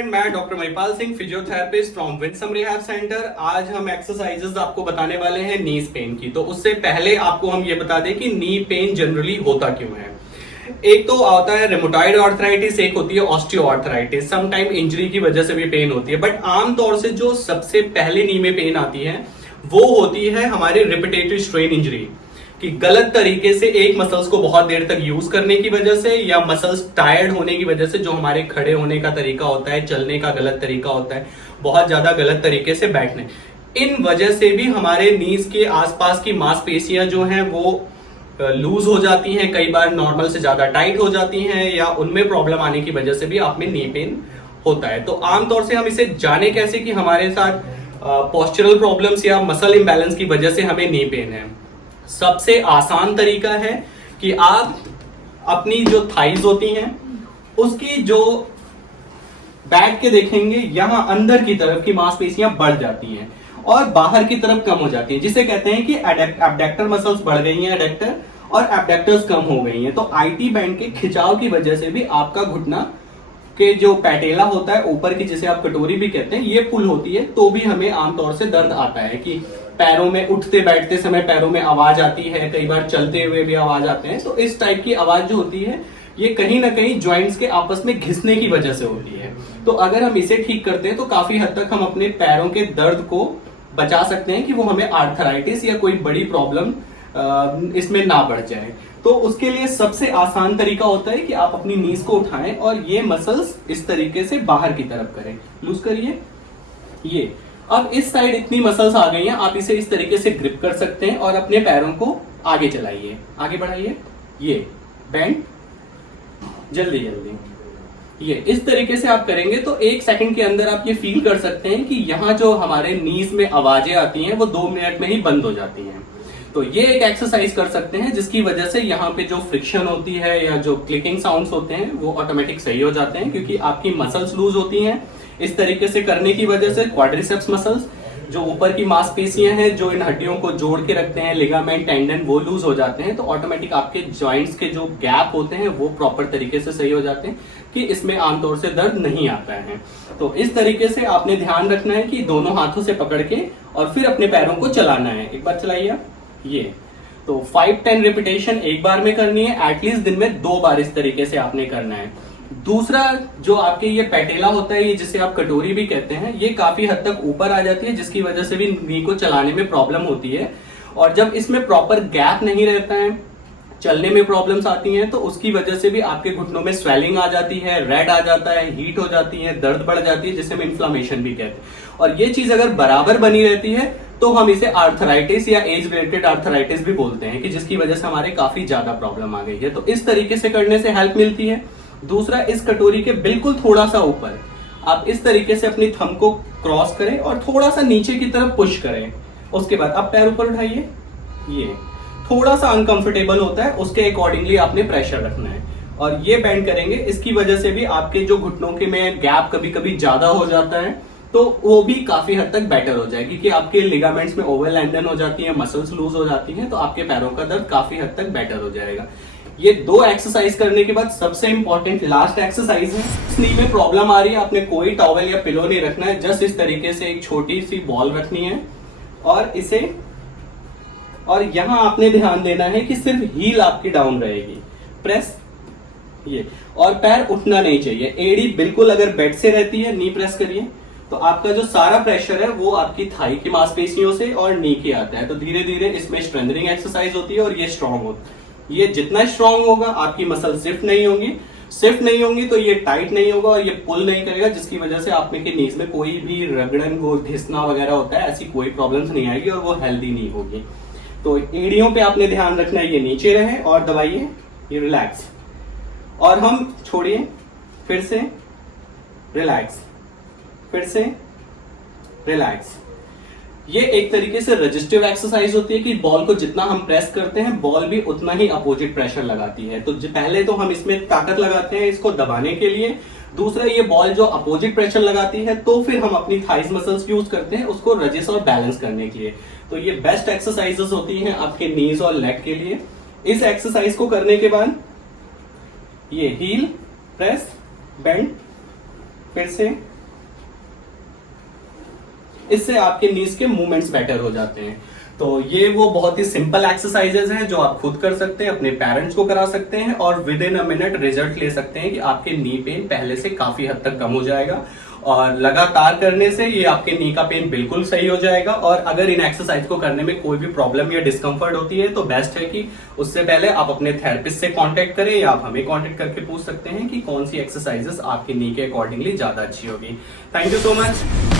Student, मैं doctor Mahipal Singh, physiotherapist from Winsome rehab centre. आज हम एक्सरसाइजेस आपको बताने वाले हैं नीज पेन की। तो उससे पहले आपको हम ये बता दें कि नी पेन जनरली होता क्यों है। एक तो होता है रेमोटॉइड आर्थराइटिस, एक होती है ऑस्टियो आर्थराइटिस। समटाइम इंजरी की वजह से भी पेन होती है, बट आमतौर से जो सबसे पहले नी में पेन आती है वो होती है हमारी रिपीटेटिव स्ट्रेन इंजरी, कि गलत तरीके से एक मसल्स को बहुत देर तक यूज करने की वजह से या मसल्स टायर्ड होने की वजह से, जो हमारे खड़े होने का तरीका होता है, चलने का गलत तरीका होता है, बहुत ज्यादा गलत तरीके से बैठने, इन वजह से भी हमारे नीज के आसपास की मांसपेशियां जो हैं वो लूज हो जाती हैं, कई बार नॉर्मल से ज्यादा टाइट हो जाती हैं, या उनमें प्रॉब्लम आने की वजह से भी आप में नी पेन होता है। तो आमतौर से हम इसे जाने कैसे कि हमारे साथ पोस्चरल प्रॉब्लम्स या मसल इंबैलेंस की वजह से हमें नी पेन है। सबसे आसान तरीका है कि आप अपनी जो थाइज होती हैं उसकी जो बैक के देखेंगे, यहां अंदर की तरफ की मांसपेशियां बढ़ जाती हैं और बाहर की तरफ कम हो जाती हैं, जिसे कहते हैं कि एबडक्टर मसल्स बढ़ गई हैं, एडक्टर और एबडक्टर्स कम हो गई हैं। तो आईटी बैंड के खिंचाव की वजह से भी आपका घुटना के जो पैटेला होता है ऊपर की, जिसे आप कटोरी भी कहते हैं, ये पुल होती है, तो भी हमें आमतौर से दर्द आता है। कि पैरों में उठते बैठते समय पैरों में आवाज आती है, कई बार चलते हुए भी आवाज आते हैं। तो इस टाइप की आवाज जो होती है ये कहीं ना कहीं ज्वाइंट्स के आपस में घिसने की वजह से होती है। तो अगर हम इसे ठीक करते हैं तो काफी हद तक हम अपने पैरों के दर्द को बचा सकते हैं कि वो हमें आर्थराइटिस या कोई बड़ी प्रॉब्लम इसमें ना बढ़ जाए। तो उसके लिए सबसे आसान तरीका होता है कि आप अपनी नीज को उठाएं और ये मसल्स इस तरीके से बाहर की तरफ करें, लूज करिए। ये अब इस साइड इतनी मसल्स आ गई हैं, आप इसे इस तरीके से ग्रिप कर सकते हैं और अपने पैरों को आगे चलाइए, आगे बढ़ाइए, ये बैंड, जल्दी जल्दी। ये इस तरीके से आप करेंगे तो 1 सेकंड के अंदर आप ये फील कर सकते हैं कि यहाँ जो हमारे नीज में आवाजें आती हैं वो 2 मिनट में ही बंद हो जाती हैं। तो ये एक एक्सरसाइज कर सकते हैं जिसकी वजह से यहाँ पे जो फ्रिक्शन होती है या जो क्लिकिंग साउंड्स होते हैं वो ऑटोमेटिक सही हो जाते हैं, क्योंकि आपकी मसल्स लूज होती हैं। इस तरीके से करने की वजह से क्वाड्रिसेप्स मसल्स, जो ऊपर की मांसपेशियां हैं जो इन हड्डियों को जोड़ के रखते हैं, लिगामेंट, टेंडन, वो लूज हो जाते हैं। तो ऑटोमेटिक आपके जॉइंट्स के जो गैप होते हैं वो प्रॉपर तरीके से सही हो जाते हैं, कि इसमें आमतौर से दर्द नहीं आता है। तो इस तरीके से आपने ध्यान रखना है कि दोनों हाथों से पकड़ के और फिर अपने पैरों को चलाना है। एक बार चलाइए ये। तो 5-10 रिपीटेशन एक बार में करनी है, एटलीस्ट दिन में 2 बार इस तरीके से आपने करना है। दूसरा, जो आपके ये पैटेला होता है, ये जिसे आप कटोरी भी कहते हैं, ये काफी हद तक ऊपर आ जाती है, जिसकी वजह से भी नी को चलाने में प्रॉब्लम होती है। और जब इसमें प्रॉपर गैप नहीं रहता है, चलने में प्रॉब्लम्स आती हैं, तो उसकी वजह से भी आपके घुटनों में स्वेलिंग आ जाती है, रेड आ जाता है, हीट हो जाती है, दर्द बढ़ जाती है, जिसे हम इन्फ्लामेशन भी कहते हैं। और ये चीज अगर बराबर बनी रहती है तो हम इसे आर्थराइटिस या एज रिलेटेड आर्थराइटिस भी बोलते हैं, कि जिसकी वजह से हमारे काफी ज्यादा प्रॉब्लम आ गई है। तो इस तरीके से करने से हेल्प मिलती है। दूसरा, इस कटोरी के बिल्कुल थोड़ा सा ऊपर आप इस तरीके से अपनी थंब को क्रॉस करें और थोड़ा सा नीचे की तरफ पुश करें। उसके बाद अब पैर ऊपर उठाइए। ये थोड़ा सा अनकंफर्टेबल होता है, उसके अकॉर्डिंगली आपने प्रेशर रखना है और ये बेंड करेंगे। इसकी वजह से भी आपके जो घुटनों के में गैप कभी कभी ज्यादा हो जाता है, तो वो भी काफी हद तक बेटर हो जाएगी, कि आपके लिगामेंट्स में ओवरलैंडन हो जाती है, मसल्स लूज हो जाती हैं, तो आपके पैरों का दर्द काफी हद तक बेटर हो जाएगा। ये 2 एक्सरसाइज करने के बाद सबसे इंपॉर्टेंट लास्ट एक्सरसाइज है। इस नी में प्रॉब्लम आ रही है, आपने कोई टॉवल या पिलो नहीं रखना है, जस्ट इस तरीके से एक छोटी सी बॉल रखनी है और इसे, और यहां आपने ध्यान देना है कि सिर्फ हील आपकी डाउन रहेगी, प्रेस ये, और पैर उठना नहीं चाहिए। एड़ी बिल्कुल अगर बेड से रहती है, नी प्रेस करिए, तो आपका जो सारा प्रेशर है वो आपकी थाई की मांसपेशियों से और नी के आता है। तो धीरे धीरे इसमें स्ट्रेंथनिंग एक्सरसाइज होती है और ये स्ट्रांग होता है। ये जितना स्ट्रांग होगा आपकी मसल शिफ्ट नहीं होंगी, तो ये टाइट नहीं होगा और ये पुल नहीं करेगा, जिसकी वजह से आप में के नीज में कोई भी रगड़न, वो घिसना वगैरह होता है, ऐसी कोई प्रॉब्लम्स नहीं आएगी और वो हेल्दी नहीं होगी। तो एड़ियों पे आपने ध्यान रखना है, ये नीचे रहे और दबाइए, ये रिलैक्स, और हम छोड़िए, फिर से रिलैक्स, फिर से रिलैक्स। ये एक तरीके से रजिस्टिव एक्सरसाइज होती है, कि बॉल को जितना हम प्रेस करते हैं बॉल भी उतना ही अपोजिट प्रेशर लगाती है। तो पहले तो हम इसमें ताकत लगाते हैं इसको दबाने के लिए। दूसरा, ये बॉल जो अपोजिट प्रेशर लगाती है, तो फिर हम अपनी थाइस मसल्स यूज करते हैं उसको रजिस्ट और बैलेंस करने के लिए। तो ये बेस्ट एक्सरसाइजेस होती हैं आपके नीज और लेग के लिए। इस एक्सरसाइज को करने के बाद ये हील, प्रेस, बेंड, फिर से इससे आपके नीज के मूवमेंट्स बेटर हो जाते हैं। तो ये वो बहुत ही सिंपल एक्सरसाइजेज हैं जो आप खुद कर सकते हैं, अपने पेरेंट्स को करा सकते हैं और with in a minute result ले सकते हैं कि आपके नी पेन पहले से काफी हद तक कम हो जाएगा। और लगातार करने से ये आपके नी का पेन बिल्कुल सही हो जाएगा। और अगर इन एक्सरसाइज को करने में कोई भी प्रॉब्लम या डिस्कंफर्ट होती है तो बेस्ट है कि उससे पहले आप अपने थेरेपिस्ट से कांटेक्ट करें या आप हमें कांटेक्ट करके पूछ सकते हैं कि कौन सी एक्सरसाइजेस आपके नी के अकॉर्डिंगली ज्यादा अच्छी होगी। Thank you so much.